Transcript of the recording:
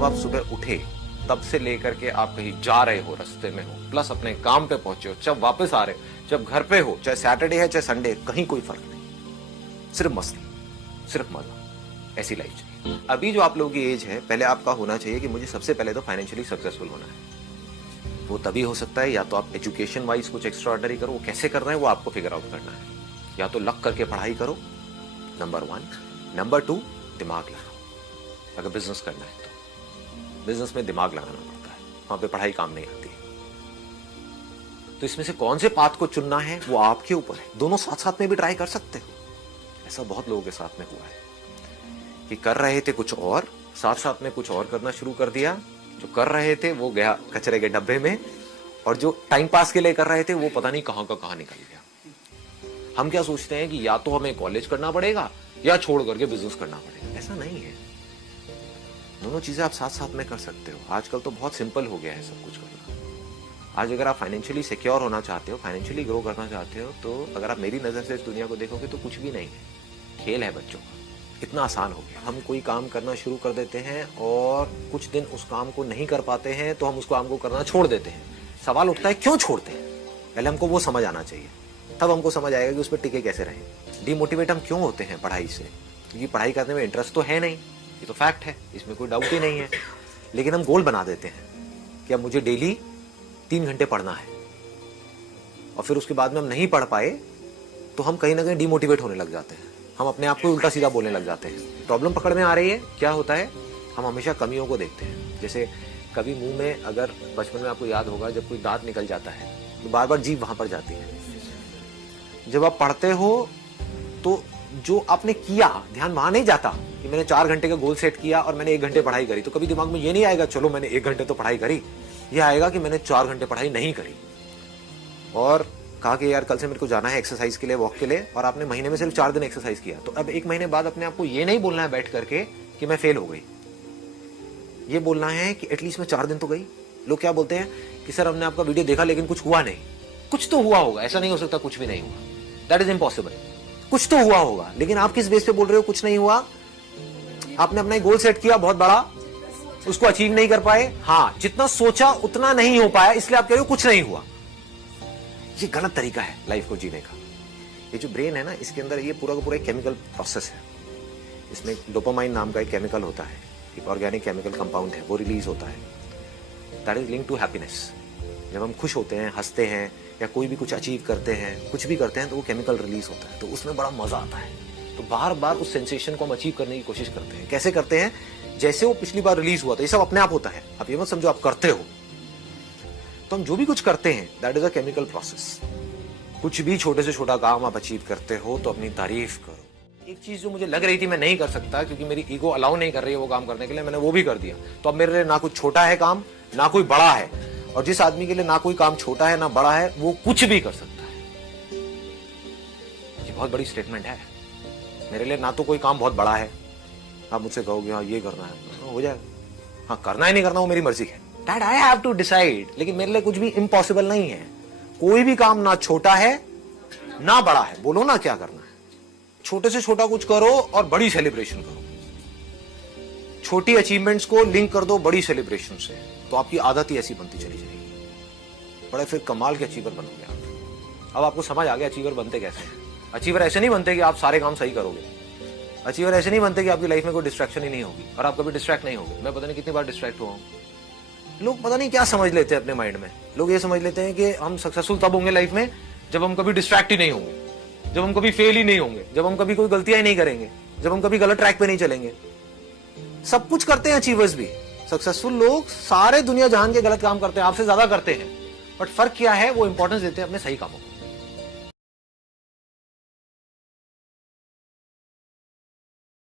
जब आप सुबह उठे तब से लेकर के आप कहीं जा रहे हो, रास्ते में हो, प्लस अपने काम पे पहुंचे हो, जब वापस आ रहे हो, जब घर पे हो, चाहे सैटरडे है चाहे संडे, कहीं कोई फर्क नहीं, सिर्फ मस्ती, सिर्फ मजा, ऐसी लाइफ चाहिए। अभी जो आप लोगों की एज है, पहले आपका होना चाहिए कि मुझे सबसे पहले तो फाइनेंशियली सक्सेसफुल होना है। वो तभी हो सकता है या तो आप एजुकेशन वाइज कुछ एक्स्ट्रा ऑर्डिनरी करो, वो कैसे कर रहे हैं वो आपको फिगर आउट करना है, या तो लक करके पढ़ाई करो, नंबर 1। नंबर 2, दिमाग लगाओ। अगर बिजनेस करना है तो बिजनेस में दिमाग लगाना पड़ता है, वहां पे पढ़ाई काम नहीं आती। तो इसमें से कौन से पाथ को चुनना है वो आपके ऊपर है। दोनों साथ साथ में भी ट्राई कर सकते हो। ऐसा बहुत लोगों के साथ में हुआ है कि कर रहे थे कुछ और, साथ साथ में कुछ और करना शुरू कर दिया। जो कर रहे थे वो गया कचरे के डब्बे में, और जो टाइम पास के लिए कर रहे थे वो पता नहीं कहां का कहां निकल गया। हम क्या सोचते हैं कि या तो हमें कॉलेज करना पड़ेगा या छोड़ करके बिजनेस करना पड़ेगा। ऐसा नहीं है, दोनों चीजें आप साथ साथ में कर सकते हो। आजकल तो बहुत सिंपल हो गया है सब कुछ करना। आज अगर आप फाइनेंशियली सिक्योर होना चाहते हो, फाइनेंशियली ग्रो करना चाहते हो, तो अगर आप मेरी नजर से इस दुनिया को देखोगे तो कुछ भी नहीं है, खेल है बच्चों का। इतना आसान हो गया। हम कोई काम करना शुरू कर देते हैं और कुछ दिन उस काम को नहीं कर पाते हैं तो हम उस काम को करना छोड़ देते हैं। सवाल उठता है क्यों छोड़ते हैं, पहले हमको वो समझ आना चाहिए, तब हमको समझ आएगा कि उस पर टिके कैसे रहें। डिमोटिवेट हम क्यों होते हैं पढ़ाई से, क्योंकि पढ़ाई करने में इंटरेस्ट तो है नहीं, ये तो फैक्ट है, इसमें कोई डाउट ही नहीं है। लेकिन हम गोल बना देते हैं कि अब मुझे डेली 3 घंटे पढ़ना है, और फिर उसके बाद में हम नहीं पढ़ पाए तो हम कहीं ना कहीं डिमोटिवेट होने लग जाते हैं। हम अपने आप को उल्टा सीधा बोलने लग जाते हैं। प्रॉब्लम पकड़ में आ रही है, क्या होता है, हम हमेशा कमियों को देखते हैं। जैसे कभी मुंह में, अगर बचपन में आपको याद होगा, जब कोई दांत निकल जाता है तो बार बार जीभ वहां पर जाती है। जब आप पढ़ते हो तो जो आपने किया ध्यान वहां नहीं जाता कि मैंने 4 घंटे का गोल सेट किया और मैंने 1 घंटे पढ़ाई करी, तो कभी दिमाग में ये नहीं आएगा चलो मैंने 1 घंटे तो पढ़ाई करी। ये आएगा कि मैंने 4 घंटे पढ़ाई नहीं करी, और कहा कि यार कल से मेरे को जाना है एक्सरसाइज के लिए, वॉक के लिए, और आपने महीने में सिर्फ 4 दिन एक्सरसाइज किया। तो अब 1 महीने बाद अपने आपको ये नहीं बोलना है बैठ करके कि मैं फेल हो गई, ये बोलना है कि एटलीस्ट मैं 4 दिन तो गई। लोग क्या बोलते हैं कि सर हमने आपका वीडियो देखा लेकिन कुछ हुआ नहीं। कुछ तो हुआ होगा, ऐसा नहीं हो सकता कुछ भी नहीं हुआ, दैट इज इम्पॉसिबल। कुछ तो हुआ होगा, लेकिन आप किस बेस पे बोल रहे हो कुछ नहीं हुआ? आपने अपना गोल सेट किया बहुत बड़ा, उसको अचीव नहीं कर पाए। हाँ, जितना सोचा उतना नहीं हो पाया, इसलिए आप कह रहे हो कुछ नहीं हुआ। ये गलत तरीका है लाइफ को जीने का। ये जो ब्रेन है ना, इसके अंदर ये पूरा का पूरा एक केमिकल प्रोसेस है। इसमें डोपामाइन नाम का एक केमिकल होता है, एक ऑर्गेनिक केमिकल कंपाउंड है, वो रिलीज होता है, that is link to happiness. जब हम खुश होते हैं, हंसते हैं, या कोई भी कुछ अचीव करते हैं, कुछ भी करते हैं, तो वो केमिकल रिलीज होता है, तो उसमें बड़ा मजा आता है। तो बार बार उस सेंसेशन को हम अचीव करने की कोशिश करते हैं। कैसे करते हैं? जैसे वो पिछली बार रिलीज हुआ था, ये सब अपने आप होता है। आप ये मत समझो आप करते हो। तो हम जो भी कुछ करते हैं that is a chemical process. कुछ भी छोटे से छोटा काम आप अचीव करते हो तो अपनी तारीफ करो। एक चीज जो मुझे लग रही थी मैं नहीं कर सकता क्योंकि मेरी ईगो अलाउ नहीं कर रही है वो काम करने के लिए, मैंने वो भी कर दिया। तो अब मेरे लिए ना कुछ छोटा है काम, ना कोई बड़ा है। और जिस आदमी के लिए ना कोई काम छोटा है ना बड़ा है, वो कुछ भी कर सकता है। ये बहुत बड़ी स्टेटमेंट है। मेरे लिए ना तो कोई काम बहुत बड़ा है, आप मुझसे कहोगे हाँ ये करना है, हो जाएगा। हाँ, करना है नहीं करना वो मेरी मर्जी है, that I have to decide. लेकिन मेरे लिए कुछ भी इम्पॉसिबल नहीं है। कोई भी काम ना छोटा है ना बड़ा है, बोलो ना क्या करना है। छोटे से छोटा कुछ करो और बड़ी सेलिब्रेशन करो। छोटी अचीवमेंट्स को लिंक कर दो बड़ी सेलिब्रेशन से, तो आपकी आदत ही ऐसी बनती चली जाएगी। बड़े फिर कमाल के अचीवर बनोगे आप। अब आपको समझ आ गया अचीवर बनते कैसे हैं। अचीवर ऐसे नहीं बनते कि आप सारे काम सही करोगे। अचीवर ऐसे नहीं बनते कि आपकी लाइफ में कोई डिस्ट्रैक्शन ही नहीं होगी और आप कभी डिस्ट्रैक्ट नहीं होगे। मैं पता नहीं कितनी बार डिस्ट्रैक्ट हुआ हूं। लोग पता नहीं क्या समझ लेते हैं अपने माइंड में। लोग ये समझ लेते हैं कि हम सक्सेसफुल तब होंगे लाइफ में जब हम कभी डिस्ट्रैक्ट ही नहीं होंगे, जब हम कभी फेल ही नहीं होंगे, जब हम कभी कोई गलतियां ही नहीं करेंगे, जब हम कभी गलत ट्रैक पे नहीं चलेंगे। सब कुछ करते हैं अचीवर्स भी। सक्सेसफुल लोग सारे दुनिया जहान के गलत काम करते हैं, आपसे ज्यादा करते हैं, बट फर्क क्या है, वो इंपॉर्टेंस देते हैं अपने सही कामों को।